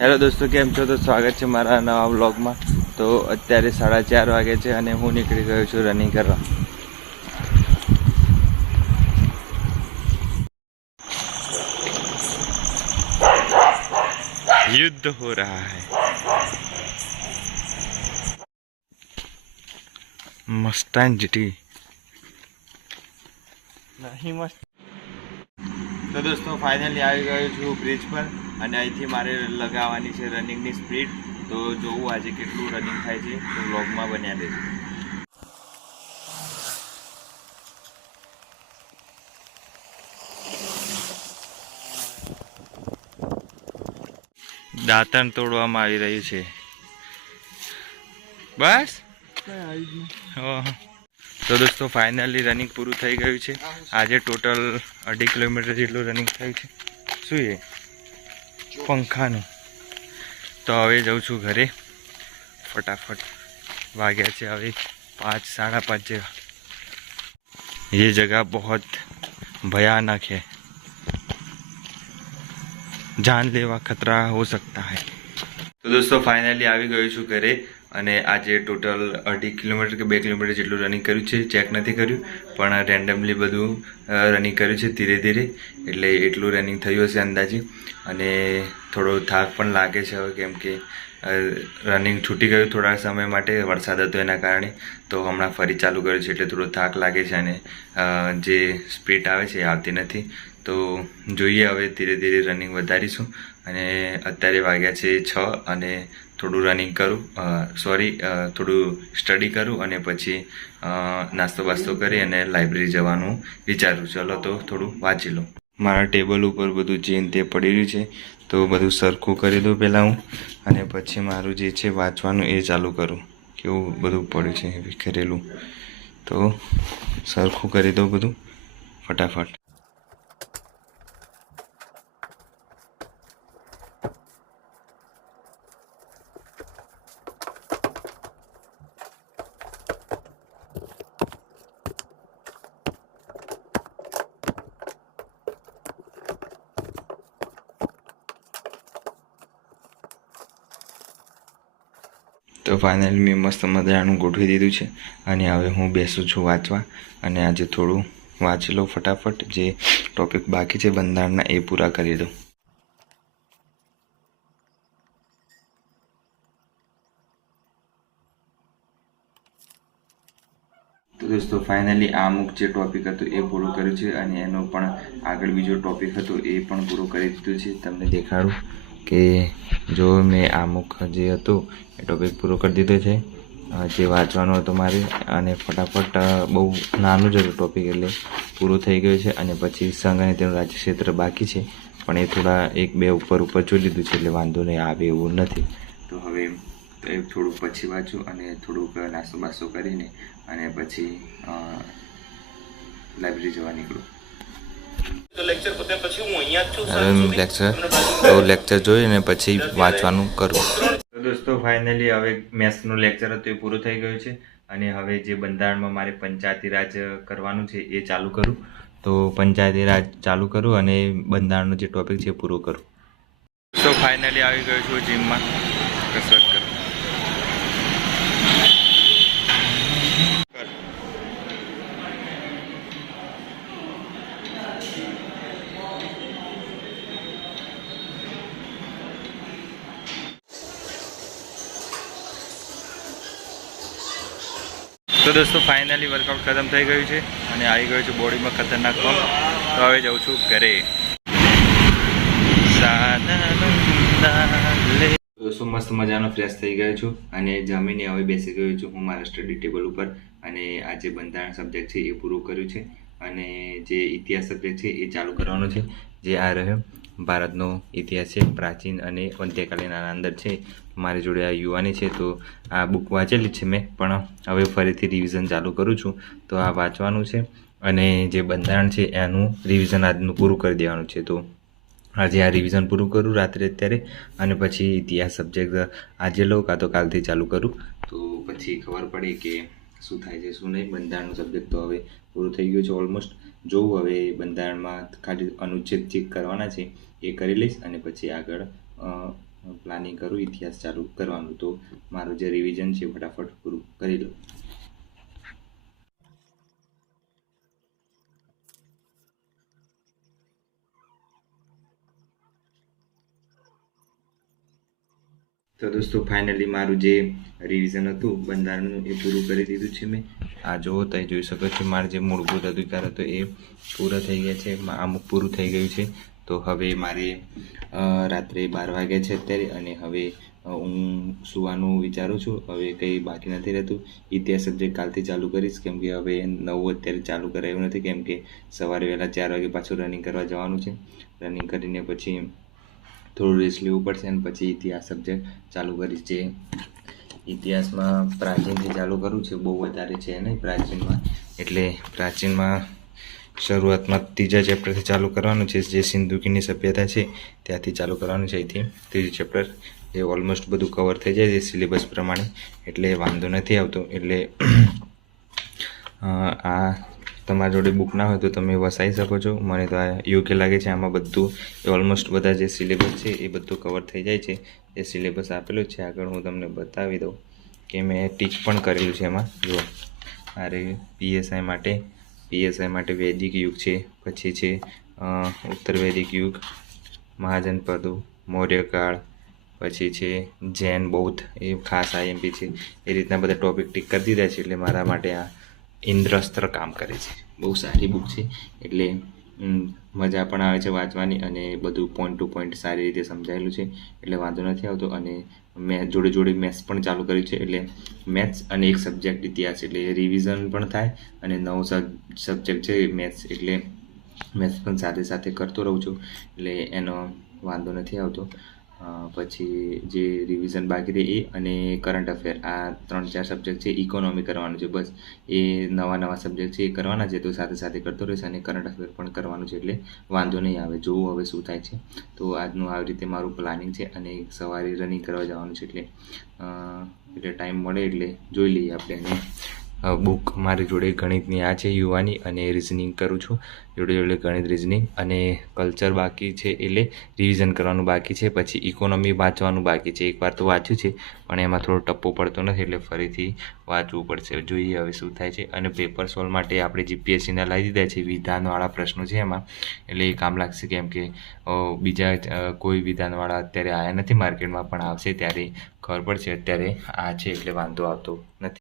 Hello દોસ્તો, કેમ છો? તો સ્વાગત છે મારા નવા વ્લોગમાં। તો અત્યારે 4:30 વાગે છે અને હું નીકળી ગયો છું રનિંગ કરવા। युद्ध हो रहा है। मस्तान जीटी नहीं मस्त। તો દોસ્તો ફાઇનલી આવી ગયો છું બ્રિજ પર અને અહીંથી મારે લગાવવાની છે રનિંગની સ્પીડ। તો જોવું આજે કેટલું રનિંગ થાય છે, તો વ્લોગમાં બન્યા રહેજો। દાંતણ તોડવામાં આવી રહ્યું છે। બસ તો દોસ્તો ફાઇનલી રનિંગ પૂરું થઈ ગયું છે। આજે ટોટલ 2.5 કિલોમીટર જેટલું રનિંગ થયું છે। શું એ પંખાનું। તો હવે જાઉં છું ઘરે ફટાફટ। વાગ્યા છે હવે 5, 5:30 જેવા। ये जगह बहुत भयानक है, जानलेवा खतरा हो सकता है। તો દોસ્તો ફાઇનલી આવી ગયો છું ઘરે અને આજે ટોટલ 2.5 કિલોમીટર કે 2 કિલોમીટર જેટલું રનિંગ કર્યું છે। ચેક નથી કર્યું પણ રેન્ડમલી બધું રનિંગ કર્યું છે ધીરે ધીરે, એટલે એટલું રનિંગ થયું હશે અંદાજે। અને થોડો થાક પણ લાગે છે હવે, કેમ કે રનિંગ છૂટી ગયું થોડા સમય માટે, વરસાદ હતો એના કારણે। તો હમણાં ફરી ચાલુ કર્યું છે એટલે થોડો થાક લાગે છે અને જે સ્પીડ આવે છે એ આવતી નથી। તો જોઈએ હવે ધીરે ધીરે રનિંગ વધારીશું। અને અત્યારે વાગ્યા છે 6 અને થોડું રનિંગ કરું, થોડું સ્ટડી કરું અને પછી નાસ્તો બાસ્તો કરી અને લાઇબ્રેરી જવાનું વિચારું। ચલો તો થોડું વાંચી લઉં। મારા ટેબલ ઉપર બધું જે તે પડી રહ્યું છે તો બધું સરખું કરી દઉં પહેલાં હું, અને પછી મારું જે છે વાંચવાનું એ ચાલુ કરું। કેવું બધું પડ્યું છે વિખરેલું, તો સરખું કરી દઉં બધું ફટાફટ। તો ફાઇનલી મેં મસ્ત મજાનું ગોઠવી દીધું છે અને હવે હું બેસું છું વાંચવા। અને આજે થોડું વાંચી લઉં ફટાફટ, જે ટોપિક બાકી છે બંધારણના એ પૂરા કરી દઉં। તો દોસ્તો ફાઇનલી આ અમુક જે ટોપિક હતું એ પૂરું કર્યું છે અને એનો પણ આગળ બીજો ટોપિક હતો એ પણ પૂરો કરી દીધું છે। તમને દેખાડું કે જો મેં અમુક જે હતું એ ટોપિક પૂરો કરી દીધો છે, જે વાંચવાનો હતો મારે, અને ફટાફટ બહુ નાનું જ હતું ટોપિક એટલે પૂરું થઈ ગયું છે। અને પછી સંઘ અને તેનું રાજ્યક્ષેત્ર બાકી છે, પણ એ થોડા 1-2 ઉપર જોઈ લીધું છે એટલે વાંધો નહીં આવે એવું નથી। તો હવે થોડુંક પછી વાંચું અને થોડુંક નાસ્તો બાસ્તો કરીને અને પછી લાઇબ્રેરી જવા નીકળું। તો લેક્ચર પતે પછી હું અહીંયા જ છું, લેક્ચર જોઈને પછી વાંચવાનું કરું। તો દોસ્તો ફાઇનલી હવે મેથ્સનું લેક્ચર હતું એ પૂરું થઈ ગયું છે અને હવે જે બંધારણમાં મારે પંચાયતી રાજ કરવાનું છે એ ચાલુ કરું। તો પંચાયતી રાજ ચાલુ કરું અને બંધારણનો જે ટોપિક છે એ પૂરો કરું। તો ફાઇનલી આવી ગયો છું જીમમાં કસરત કરવા। તો દોસ્તો ફાઇનલી વર્કઆઉટ ખતમ થઈ ગયું છે અને આવી ગયું છે બોડીમાં ખતરનાક પંપ। તો હવે જાઉં છું ઘરે। દોસ્તો મસ્ત મજાનો ફ્રેશ થઈ ગયો છું અને જમીને હવે બેસી ગયો છું હું મારા સ્ટડી ટેબલ ઉપર। અને આ જે બંધારણ સબ્જેક્ટ છે એ પૂરું કર્યું છે અને જે ઇતિહાસ સબ્જેક્ટ છે એ ચાલુ કરવાનો છે। જે આ રહ્યો ભારતનો ઇતિહાસ છે, પ્રાચીન અને અંત્યકાલીન આના અંદર છે। મારી જોડે આ યુવાની છે, તો આ બુક વાંચેલી છે મેં, પણ હવે ફરીથી રિવિઝન ચાલુ કરું છું। તો આ વાંચવાનું છે અને જે બંધારણ છે એનું રિવિઝન આજનું પૂરું કરી દેવાનું છે। તો આજે આ રિવિઝન પૂરું કરું રાત્રે અત્યારે, અને પછી ઇતિહાસ સબ્જેક્ટ આજે લઉં કાં તો કાલથી ચાલુ કરું, તો પછી ખબર પડે કે શું થાય છે શું નહીં। બંધારણનું સબ્જેક્ટ તો હવે પૂરું થઈ ગયું છે ઓલમોસ્ટ। જોઉં હવે બંધારણમાં ખાલી અનુચ્છેદ ચેક કરવાના છે એ કરી લઈશ અને પછી આગળ પ્લાનિંગ કરું ઇતિહાસ ચાલુ કરવાનું. તો મારું જે રિવિઝન છે ફટાફટ પૂરું કરી લઉં. તો દોસ્તો ફાઇનલી મારું જે રિવિઝન હતું બંધારણનું એ પૂરું કરી દીધું છે મેં. આ જુઓ તમે જોઈ શકો છો મારા જે મૂળભૂત અધિકાર હતો એ પૂરા થઈ ગયા છે, અમુક પૂરું થઈ ગયું છે. તો હવે મારે રાત્રે 12 વાગ્યા છે અત્યારે, અને હવે હું સુવાનું વિચારું છું. હવે કંઈ બાકી નથી રહેતું. ઇતિહાસ સબ્જેક્ટ કાલથી ચાલુ કરીશ, કેમ કે હવે નવું અત્યારે ચાલુ કરાયું નથી, કેમ કે સવારે વહેલા 4 વાગે પાછું રનિંગ કરવા જવાનું છે. રનિંગ કરીને પછી થોડું રેસ્ટ લેવું પડશે અને પછી ઇતિહાસ સબ્જેક્ટ ચાલુ કરીશ. જે ઇતિહાસમાં પ્રાચીનથી ચાલુ કરવું છે, બહુ વધારે છે નહીં પ્રાચીનમાં, એટલે પ્રાચીનમાં શરૂઆતમાં 3જા ચેપ્ટરથી ચાલુ કરવાનું છે. જે સિંધુકીની સભ્યતા છે ત્યાંથી ચાલુ કરવાનું છે. અહીંથી 3જું ચેપ્ટર એ ઓલમોસ્ટ બધું કવર થઈ જાય છે સિલેબસ પ્રમાણે, એટલે વાંધો નથી આવતો. એટલે આ તમારા જોડે બુક ના હોય તો તમે વસાવી શકો છો. મને તો આ યોગ્ય લાગે છે. આમાં બધું ઓલમોસ્ટ બધા જે સિલેબસ છે એ બધું કવર થઈ જાય છે. એ સિલેબસ આપેલું છે આગળ, હું તમને બતાવી દઉં કે મેં ટીચ પણ કરેલું છે. એમાં જો અરે પીએસઆઈ માટે વૈદિક યુગ છે, પછી છે ઉત્તર વૈદિક યુગ, મહાજનપદો, મૌર્યકાળ, પછી છે જૈન બૌદ્ધ, એ ખાસ આઈએમપી છે. એ રીતના બધા ટોપિક ટીક કરી દીધા છે. એટલે મારા માટે આ ઇન્દ્રસ્ત્ર કામ કરે છે. બહુ સારી બુક છે, એટલે મજા પણ આવે છે વાંચવાની, અને બધું પોઈન્ટ ટુ પોઈન્ટ સારી રીતે સમજાયેલું છે, એટલે વાંધો નથી આવતો. અને મેં જોડે મેથ્સ પણ ચાલુ કર્યું છે, એટલે મેથ્સ અને એક સબ્જેક્ટ ઇતિહાસ, એટલે રિવિઝન પણ થાય અને નવો સબ્જેક્ટ છે મેથ્સ, એટલે મેથ્સ પણ સાથે સાથે કરતો રહું છું, એટલે એનો વાંધો નથી આવતો. પછી જે રિવિઝન બાકી રહે એ અને કરંટ અફેર, આ 3-4 સબ્જેક્ટ છે. ઇકોનોમી કરવાનું છે બસ, એ નવા સબ્જેક્ટ છે એ કરવાના છે, તો સાથે સાથે કરતો રહીશ. અને કરંટ અફેર પણ કરવાનું છે, એટલે વાંધો નહીં આવે. જોવું હવે શું થાય છે. તો આજનું આવી રીતે મારું પ્લાનિંગ છે, અને સવારે રનિંગ કરવા જવાનું છે, એટલે ટાઈમ મળે એટલે જોઈ લઈએ આપણે. અને બુક મારી જોડે ગણિતની આ છે યુવાની, અને રિઝનિંગ કરું છું જોડે ગણિત રિઝનિંગ, અને કલ્ચર બાકી છે, એટલે રિવિઝન કરવાનું બાકી છે. પછી ઇકોનોમી વાંચવાનું બાકી છે. એકવાર તો વાંચ્યું છે પણ એમાં થોડો ટપ્પો પડતો નથી, એટલે ફરીથી વાંચવું પડશે. જોઈએ હવે શું થાય છે. અને પેપર સોલ્વ માટે આપણે જીપીએસસીના લાવી દીધા છે વિધાનવાળા પ્રશ્નો છે એમાં, એટલે એ કામ લાગશે. કેમ કે બીજા કોઈ વિધાનવાળા અત્યારે આવ્યા નથી માર્કેટમાં, પણ આવશે ત્યારે ખબર પડશે. અત્યારે આ છે એટલે વાંધો આવતો નથી.